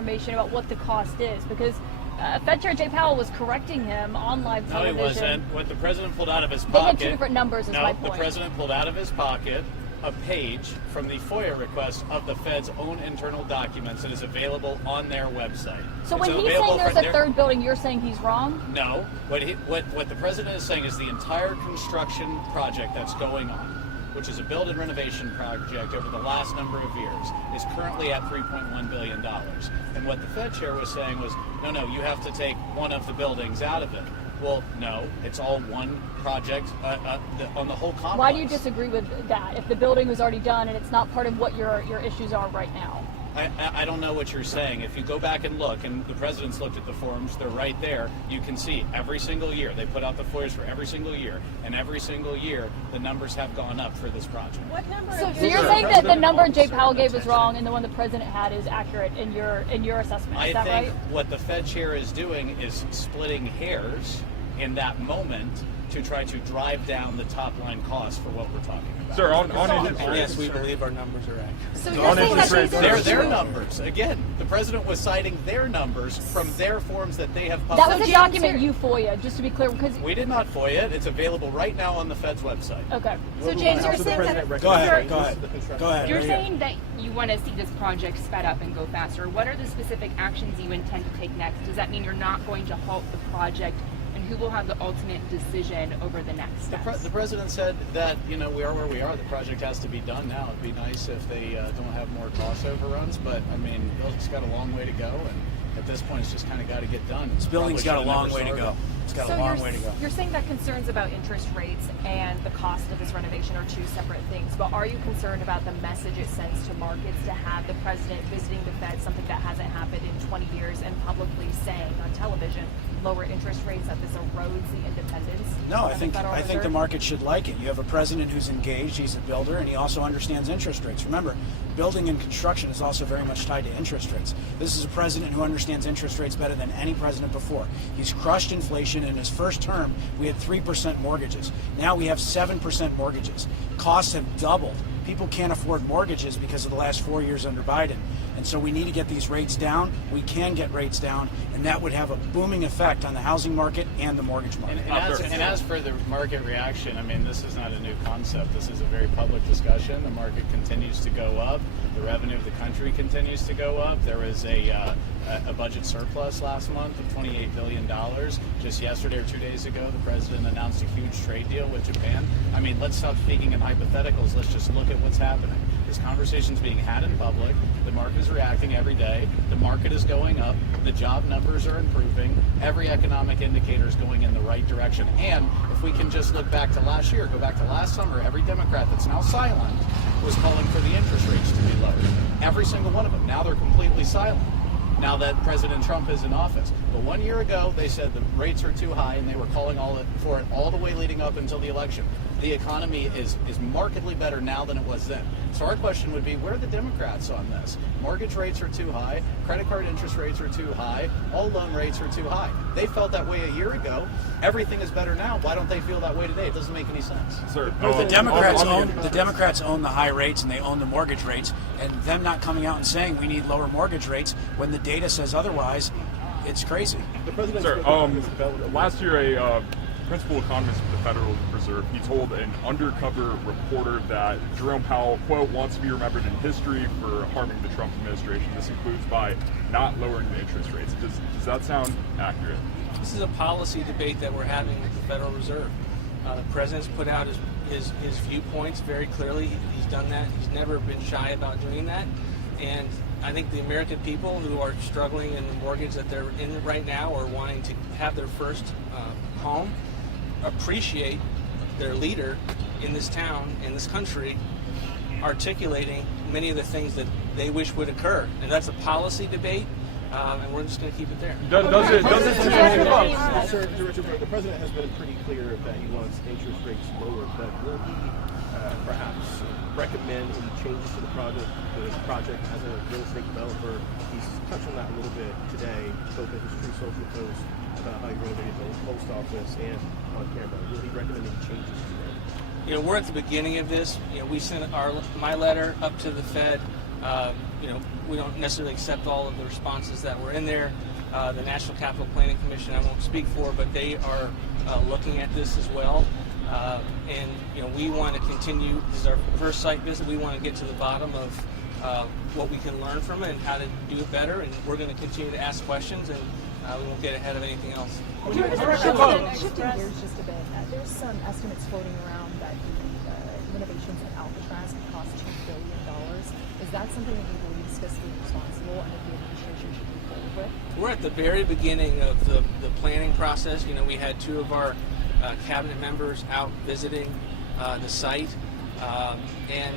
information about what the cost is, because Fed Chair Jay Powell was correcting him on live television. No, he wasn't. What the president pulled out of his They pocket. had two different numbers, is my point. The president pulled out of his pocket a page from the FOIA request of the Fed's own internal documents that is available on their website. So when he's saying there's a third building, you're saying he's wrong? No. What the president is saying is the entire construction project that's going on, which is a build and renovation project over the last number of years, is currently at $3.1 billion. And what the Fed chair was saying was, no, you have to take one of the buildings out of it. Well, no, it's all one project on the whole complex. Why do you disagree with that? If the building was already done and it's not part of what your issues are right now? I don't know what you're saying. If you go back and look, and the president's looked at the forms, they're right there. You can see every single year. They put out the FOIAs for every single year. And every single year, the numbers have gone up for this project. What number? So you're saying that the number Jay Powell gave was wrong and the one the president had is accurate in your assessment. Is that right? I think what the Fed chair is doing is splitting hairs in that moment to try to drive down the top line cost for what we're talking about. Sir, on interest rates. Yes, we believe our numbers are accurate. So On interest rates, They're their numbers. Again, the president was citing their numbers from their forms that they have published. That was a document you FOIA, just to be clear, because We did not FOIA it. It's available right now on the Fed's website. okay. So James, you're saying that Go ahead. You're Right saying that you want to see this project sped up and go faster. What are the specific actions you intend to take next? Does that mean you're not going to halt the project? And who will have the ultimate decision over the next steps? The president said that, we are where we are. The project has to be done now. It'd be nice if they don't have more cost overruns, but, it's got a long way to go, and at this point, it's just kind of got to get done. This building's got a long way to go. It's got a long way to go. You're saying that concerns about interest rates and the cost of this renovation are two separate things, but are you concerned about the message it sends to markets to have the president visiting the Fed, something that hasn't happened in 20 years, and publicly saying on television, lower interest rates, that this erodes the independence? No, I of think the Federal the Reserve? market should like it. You have a president who's engaged, he's a builder, and he also understands interest rates. Remember, building and construction is also very much tied to interest rates. This is a president who understands interest rates better than any president before. He's crushed inflation. In his first term, we had 3% mortgages. Now we have 7% mortgages. Costs have doubled. People can't afford mortgages because of the last 4 years under Biden. And so we need to get these rates down. We can get rates down, and that would have a booming effect on the housing market and the mortgage market. And as for the market reaction, this is not a new concept. This is a very public discussion. The market continues to go up. The revenue of the country continues to go up. There was a budget surplus last month of $28 billion. Just yesterday or 2 days ago, the president announced a huge trade deal with Japan. Let's stop speaking in hypotheticals. Let's just look at what's happening. This conversation is being had in public. The market is reacting every day. The market is going up. The job numbers are improving. Every economic indicator is going in the right direction. And if we can just look back to last year, go back to last summer, every Democrat that's now silent was calling for the interest rates to be lowered. Every single one of them. Now they're completely silent, now that President Trump is in office. But 1 year ago, they said the rates are too high, and they were calling for it all the way leading up until the election. The economy is markedly better now than it was then. So our question would be, where are the Democrats on this? Mortgage rates are too high. Credit card interest rates are too high. All loan rates are too high. They felt that way a year ago. Everything is better now. Why don't they feel that way today? It doesn't make any sense. Sir, The Democrats own the high rates and they own the mortgage rates, and them not coming out and saying we need lower mortgage rates when the data says otherwise, it's crazy. Sir, last year a principal economist for the Federal Reserve, he told an undercover reporter that Jerome Powell, quote, wants to be remembered in history for harming the Trump administration. This includes by not lowering the interest rates. Does that sound accurate? This is a policy debate that we're having with the Federal Reserve. The president's put out his viewpoints very clearly. He's done that. He's never been shy about doing that. And I think the American people who are struggling in the mortgage that they're in right now or wanting to have their first home appreciate their leader in this town, in this country, articulating many of the things that they wish would occur. And that's a policy debate, and we're just going to keep it there. Does it Sir, the president has been pretty clear that he wants interest rates lower, but will he perhaps recommend any changes to the project as a real estate developer? He's touched on that a little bit today, both in his True Social post about how he renovated the post office and on camera. Will he recommend any changes to that? We're at the beginning of this. We sent my letter up to the Fed we don't necessarily accept all of the responses that were in there. The National Capital Planning Commission, I won't speak for, but they are looking at this as well. And we want to continue. This is our first site visit. We want to get to the bottom of what we can learn from it and how to do it better. And we're going to continue to ask questions, and we won't get ahead of anything else. Shifting gears just a bit, there's some estimates floating around that the renovations at Alcatraz could cost $2 billion. Is that something that you believe is fiscally responsible and that the administration should move forward with? We're at the very beginning of the planning process. We had two of our cabinet members out visiting the site, and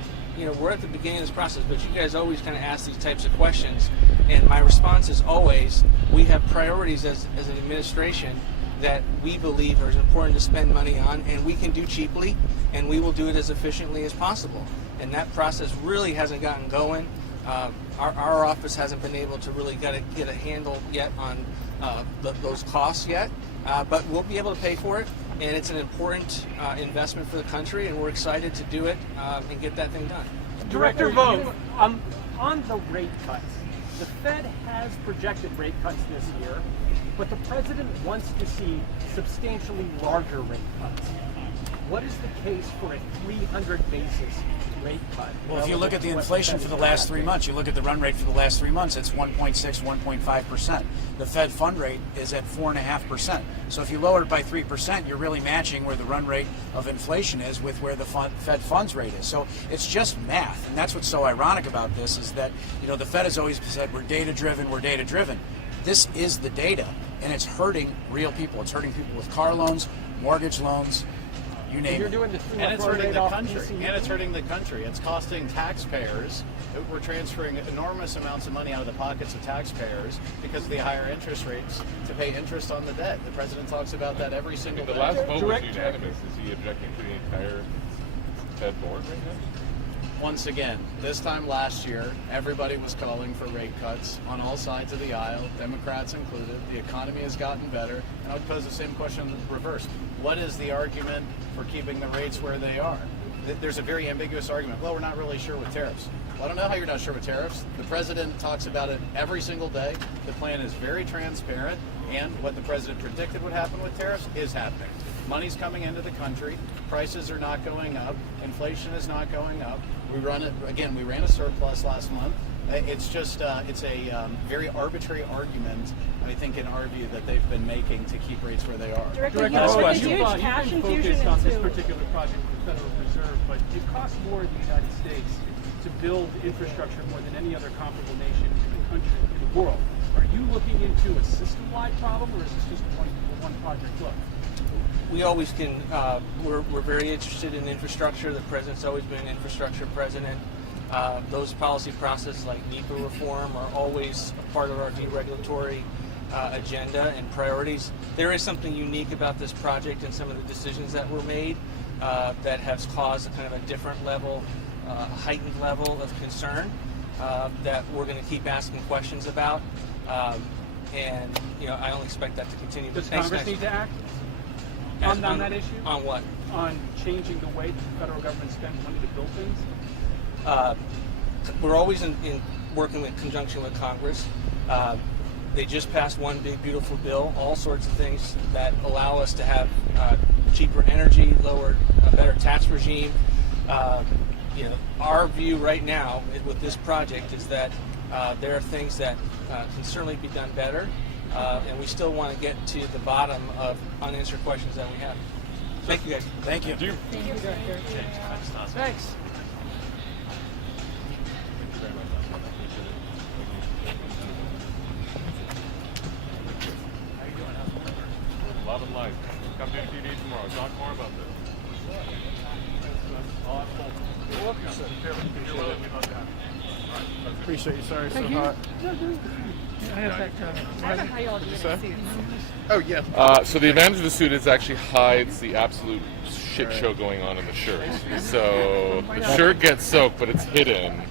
we're at the beginning of this process. But you guys always kind of ask these types of questions, and my response is always, we have priorities as an administration that we believe are important to spend money on, and we can do cheaply, and we will do it as efficiently as possible. And that process really hasn't gotten going. Our office hasn't been able to really get a handle yet on those costs yet, but we'll be able to pay for it, and it's an important investment for the country, and we're excited to do it and get that thing done. Director Vogt, on the rate cuts, the Fed has projected rate cuts this year, but the president wants to see substantially larger rate cuts. What is the case for a 300 basis rate cut? Well, if you look at the inflation for the last 3 months, you look at the run rate for the last 3 months, it's 1.6, 1.5%. The Fed fund rate is at 4.5%. So if you lower it by 3%, you're really matching where the run rate of inflation is with where the Fed funds rate is. So it's just math, and that's what's so ironic about this is that the Fed has always said we're data driven. This is the data, and it's hurting real people. It's hurting people with car loans, mortgage loans. You name it. And it's hurting the country. It's costing taxpayers. We're transferring enormous amounts of money out of the pockets of taxpayers because of the higher interest rates to pay interest on the debt. The president talks about that every single day. The last vote was unanimous. Is he objecting to the entire Fed board right now? Once again, this time last year, everybody was calling for rate cuts on all sides of the aisle, Democrats included. The economy has gotten better. And I would pose the same question in the reverse. What is the argument for keeping the rates where they are? There's a very ambiguous argument. Well, we're not really sure with tariffs. Well, I don't know how you're not sure with tariffs. The president talks about it every single day. The plan is very transparent, and what the president predicted would happen with tariffs is happening. Money's coming into the country. Prices are not going up. Inflation is not going up. We ran a surplus last month. It's just, it's a very arbitrary argument, I think, in our view, that they've been making to keep rates where they are. Director, you've been focused on this particular project with the Federal Reserve, but it costs more in the United States to build infrastructure more than any other comparable nation in the country, in the world. Are you looking into a system-wide problem, or is this just one project look? We always can, we're very interested in infrastructure. The president's always been an infrastructure president. Those policy processes like NEPA reform are always a part of our deregulatory agenda and priorities. There is something unique about this project and some of the decisions that were made that has caused a kind of a different level, heightened level of concern that we're going to keep asking questions about. And I only expect that to continue. Does Congress need to act on that issue? On what? On changing the way the federal government spends money to build things? We're always in working in conjunction with Congress. They just passed one big, beautiful bill, all sorts of things that allow us to have cheaper energy, better tax regime. Our view right now with this project is that there are things that can certainly be done better, and we still want to get to the bottom of unanswered questions that we have. Thank you, guys. Thank you. Thank you, Director. Thanks. Love and life. Come to TV tomorrow. Talk more about this. Appreciate you. Sorry, so hot. How y'all doing? Oh yeah. So the advantage of the suit is actually hides the absolute shit show going on in the shirt. So the shirt gets soaked, but it's hidden.